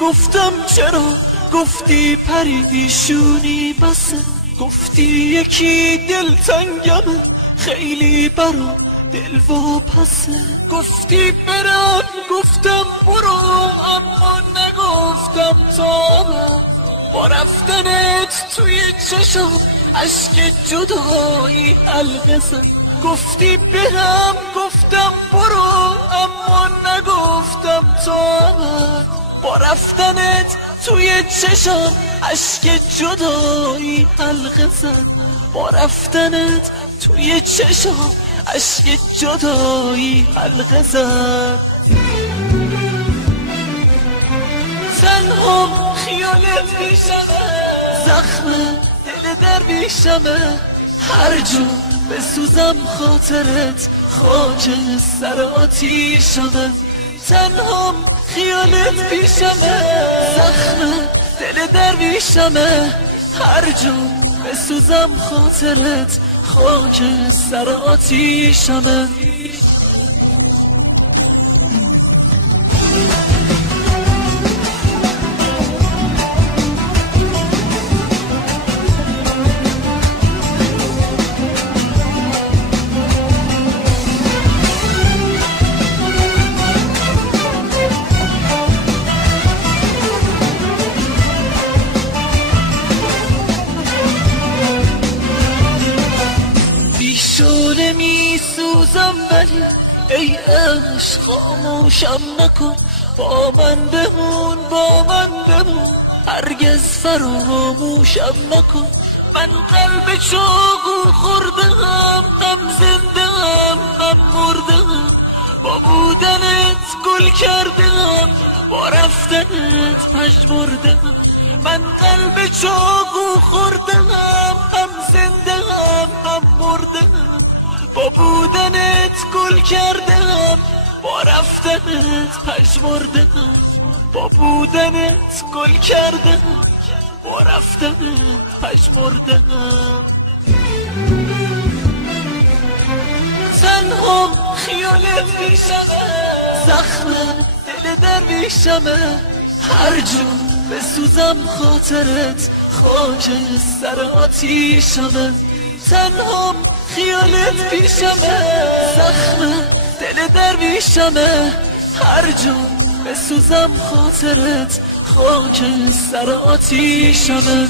گفتم چرا، گفتی پریشونی بسه، گفتی یکی دلتنگمه خیلی برا دل و پسه، گفتی برم گفتم برو اما نگفتم تا با رفتنت توی چشم اشک جدایی حلقه زد، گفتی برم گفتم برو اما نگفتم تا با رفتنت توی چشم اشک جدایی حلقه زد، با رفتنت توی چشم اشک جدایی حلقه زد. تنها خیالت پیشمه، زخم دل درویشمه، هر جو بسوزم خاطرت خاک سر آتیشمه. تنها خیالت پیشمه، زخم دل درویشمه، هر جو بسوزم خاطرت خاک سر آتیشمه. بیشونه می سوزم ولی ای عشق خاموشم نکن، با من بمون با من بمون، هرگز فراموشم نکن. من قلب چاقو خوردم، هم زندم هم مردم، با بودنت گل کردم با رفتنت پژمردم. من قلب چاقو خوردم، هم زندم هم مردم، با بودنت گل کردم با رفتنت پژمردم، با بودنت گل کردم با رفتنت پژمردم. تنها خیالت پیشمه، زخم دل درویشمه، هر جو بسوزم خاطرت خاک سر آتیشمه. تنها خیالت پیشمه، زخم دل درویشمه، هر جو بسوزم خاطرت خاک سر آتیشمه.